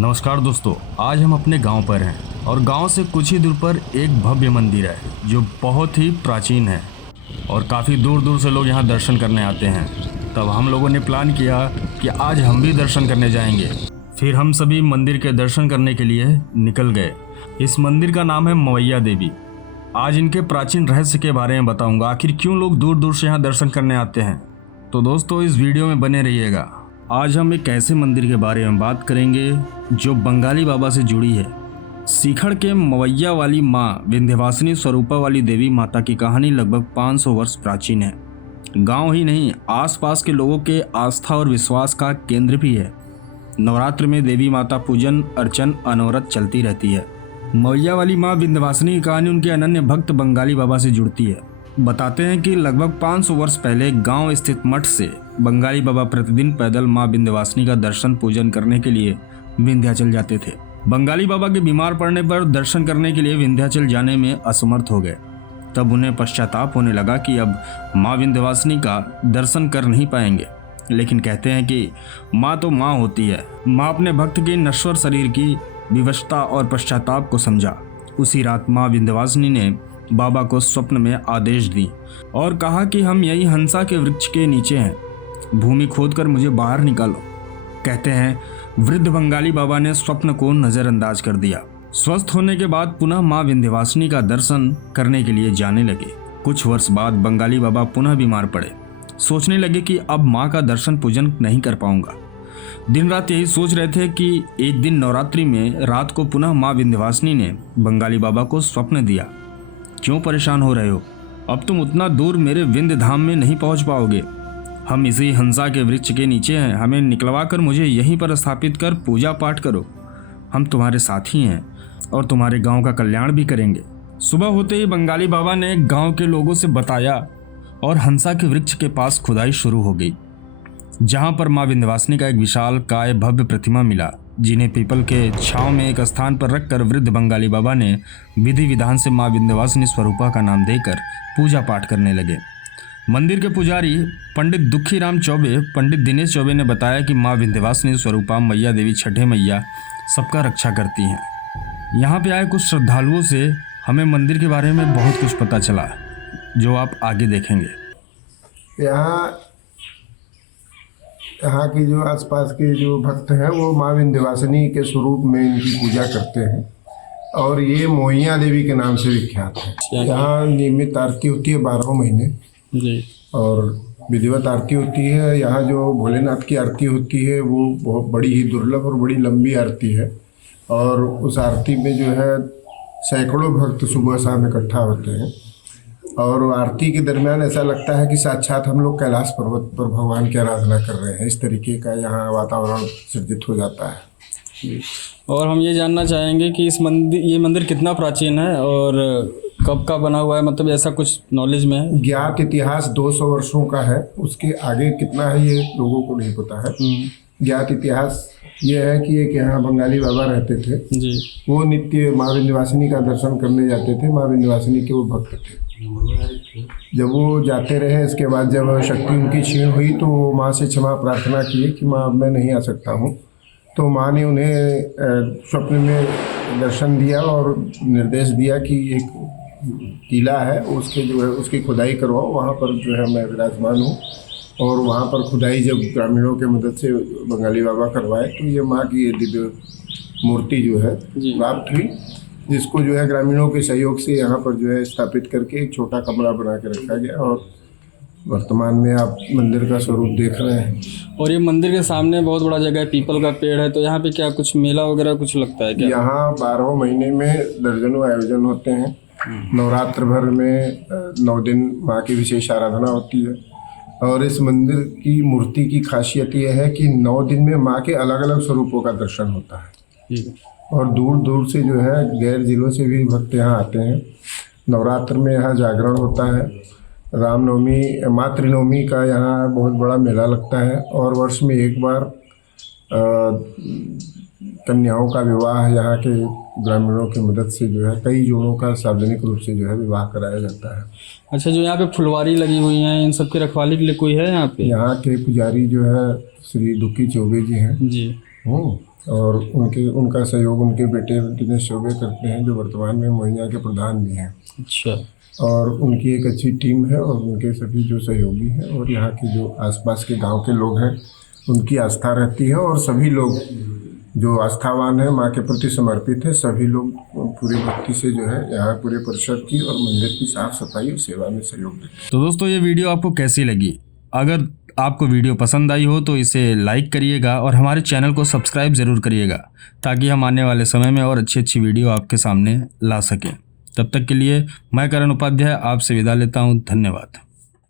नमस्कार दोस्तों, आज हम अपने गांव पर हैं और गांव से कुछ ही दूर पर एक भव्य मंदिर है जो बहुत ही प्राचीन है और काफ़ी दूर दूर से लोग यहां दर्शन करने आते हैं। तब हम लोगों ने प्लान किया कि आज हम भी दर्शन करने जाएंगे। फिर हम सभी मंदिर के दर्शन करने के लिए निकल गए। इस मंदिर का नाम है मवैया देवी। आज इनके प्राचीन रहस्य के बारे में बताऊंगा, आखिर क्यों लोग दूर दूर से यहाँ दर्शन करने आते हैं। तो दोस्तों, इस वीडियो में बने रहिएगा। आज हम एक ऐसे मंदिर के बारे में बात करेंगे जो बंगाली बाबा से जुड़ी है। सीखड़ के मवैया वाली माँ विंध्यवासिनी स्वरूपा वाली देवी माता की कहानी लगभग 500 वर्ष प्राचीन है। गांव ही नहीं, आसपास के लोगों के आस्था और विश्वास का केंद्र भी है। नवरात्र में देवी माता पूजन अर्चन अनवरत चलती रहती है। मवैया वाली माँ विंध्यवासिनी की कहानी उनके अनन्य भक्त बंगाली बाबा से जुड़ती है। बताते हैं कि लगभग 500 वर्ष पहले गांव स्थित मठ से बंगाली बाबा प्रतिदिन पैदल मां विंध्यवासिनी का दर्शन पूजन करने के लिए विंध्याचल जाते थे। बंगाली बाबा के बीमार पड़ने पर दर्शन करने के लिए विंध्याचल जाने में असमर्थ हो गए। तब उन्हें पश्चाताप होने लगा कि अब मां विंध्यवासिनी का दर्शन कर नहीं पाएंगे। लेकिन कहते हैं कि माँ तो माँ होती है। माँ अपने भक्त के नश्वर शरीर की विवशता और पश्चाताप को समझा। उसी रात माँ विंध्यवासिनी ने बाबा को स्वप्न में आदेश दी और कहा कि हम यही हंसा के वृक्ष के नीचे हैं, भूमि खोदकर मुझे बाहर निकालो। कहते हैं वृद्ध बंगाली बाबा ने स्वप्न को नजरअंदाज कर दिया। स्वस्थ होने के बाद पुनः मां विंध्यवासिनी का दर्शन करने के लिए जाने लगे। कुछ वर्ष बाद बंगाली बाबा पुनः बीमार पड़े। सोचने लगे कि अब माँ का दर्शन पूजन नहीं कर पाऊंगा। दिन रात यही सोच रहे थे कि एक दिन नवरात्रि में रात को पुनः मां विंध्यवासिनी ने बंगाली बाबा को स्वप्न दिया, क्यों परेशान हो रहे हो? अब तुम उतना दूर मेरे विंध्य धाम में नहीं पहुंच पाओगे। हम इसी हंसा के वृक्ष के नीचे हैं, हमें निकलवा कर मुझे यहीं पर स्थापित कर पूजा पाठ करो। हम तुम्हारे साथी हैं और तुम्हारे गांव का कल्याण भी करेंगे। सुबह होते ही बंगाली बाबा ने गांव के लोगों से बताया और हंसा के वृक्ष के पास खुदाई शुरू हो गई, जहां पर मां विंध्यवासिनी का एक विशाल काय भव्य प्रतिमा मिला, जिन्हें पीपल के छांव में एक स्थान पर रखकर वृद्ध बंगाली बाबा ने विधि विधान से मां विंध्यवासिनी स्वरूपा का नाम देकर पूजा पाठ करने लगे। मंदिर के पुजारी पंडित दुखीराम चौबे, पंडित दिनेश चौबे ने बताया कि मां विंध्यवासिनी स्वरूपा मैया देवी छठे मैया सबका रक्षा करती हैं। यहाँ पे आए कुछ श्रद्धालुओं से हमें मंदिर के बारे में बहुत कुछ पता चला, जो आप आगे देखेंगे। यहाँ की जो आसपास के जो भक्त हैं वो माँ विंध्यवासिनी के स्वरूप में इनकी पूजा करते हैं और ये मोहिया देवी के नाम से विख्यात है। यहाँ नियमित आरती होती है 12 महीने जी। और विधिवत आरती होती है। यहाँ जो भोलेनाथ की आरती होती है वो बहुत बड़ी ही दुर्लभ और बड़ी लंबी आरती है और उस आरती में जो है सैकड़ों भक्त सुबह शाम इकट्ठा होते हैं और आरती के दरमियान ऐसा लगता है कि साक्षात हम लोग कैलाश पर्वत पर भगवान की आराधना कर रहे हैं। इस तरीके का यहाँ वातावरण सृजित हो जाता है। और हम ये जानना चाहेंगे कि ये मंदिर कितना प्राचीन है और कब का बना हुआ है, मतलब ऐसा कुछ नॉलेज में है? ज्ञात इतिहास 200 वर्षों का है, उसके आगे कितना है ये लोगों को नहीं पता है। ज्ञात इतिहास ये है कि एक यहाँ बंगाली बाबा रहते थे जी। वो नित्य माँ विंध्यवासिनी का दर्शन करने जाते थे। माँ विंध्यवासिनी के वो भक्त थे। जब वो जाते रहे, इसके बाद जब शक्ति उनकी क्षीण हुई तो माँ से क्षमा प्रार्थना की कि माँ अब मैं नहीं आ सकता हूँ। तो माँ ने उन्हें स्वप्न में दर्शन दिया और निर्देश दिया कि एक किला है उसके जो है उसकी खुदाई करवाओ, वहाँ पर जो है मैं विराजमान हूँ। और वहाँ पर खुदाई जब ग्रामीणों के मदद से बंगाली बाबा करवाए तो ये माँ की दिव्य मूर्ति जो है प्राप्त हुई, जिसको जो है ग्रामीणों के सहयोग से यहाँ पर जो है स्थापित करके एक छोटा कमरा बना के रखा गया और वर्तमान में आप मंदिर का स्वरूप देख रहे हैं। और ये मंदिर के सामने बहुत बड़ा जगह है, पीपल का पेड़ है, तो यहाँ पे क्या कुछ मेला वगैरह कुछ लगता है क्या? यहाँ 12 महीने में दर्जनों आयोजन होते हैं। नवरात्र भर में 9 दिन माँ की विशेष आराधना होती है और इस मंदिर की मूर्ति की खासियत यह है कि 9 दिन में माँ के अलग अलग स्वरूपों का दर्शन होता है और दूर दूर से जो है गैर जिलों से भी भक्त यहाँ आते हैं। नवरात्र में यहाँ जागरण होता है। रामनवमी मातृनवमी का यहाँ बहुत बड़ा मेला लगता है और वर्ष में एक बार कन्याओं का विवाह यहाँ के ग्रामीणों की मदद से जो है कई जोड़ों का सार्वजनिक रूप से जो है विवाह कराया जाता है। अच्छा, जो यहाँ पे फुलवारी लगी हुई हैं, इन सब की रखवाली के लिए कोई है यहाँ पे? यहाँ के पुजारी जो है श्री दुखी चौबे जी हैं जी। और उनका सहयोग उनके बेटे दिनेश चौबे करते हैं, जो वर्तमान में मोहनिया के प्रधान भी हैं। अच्छा। और उनकी एक अच्छी टीम है और उनके सभी जो सहयोगी हैं और यहाँ के जो आसपास के गांव के लोग हैं उनकी आस्था रहती है। और सभी लोग जो आस्थावान है, माँ के प्रति समर्पित है, सभी लोग पूरी भक्ति से जो है यहाँ पूरे परिसर की और मंदिर की साफ सफाई और सेवा में सहयोग देते हैं। तो दोस्तों, ये वीडियो आपको कैसी लगी? अगर आपको वीडियो पसंद आई हो तो इसे लाइक करिएगा और हमारे चैनल को सब्सक्राइब ज़रूर करिएगा, ताकि हम आने वाले समय में और अच्छी अच्छी वीडियो आपके सामने ला सकें। तब तक के लिए मैं करण उपाध्याय आपसे विदा लेता हूँ। धन्यवाद।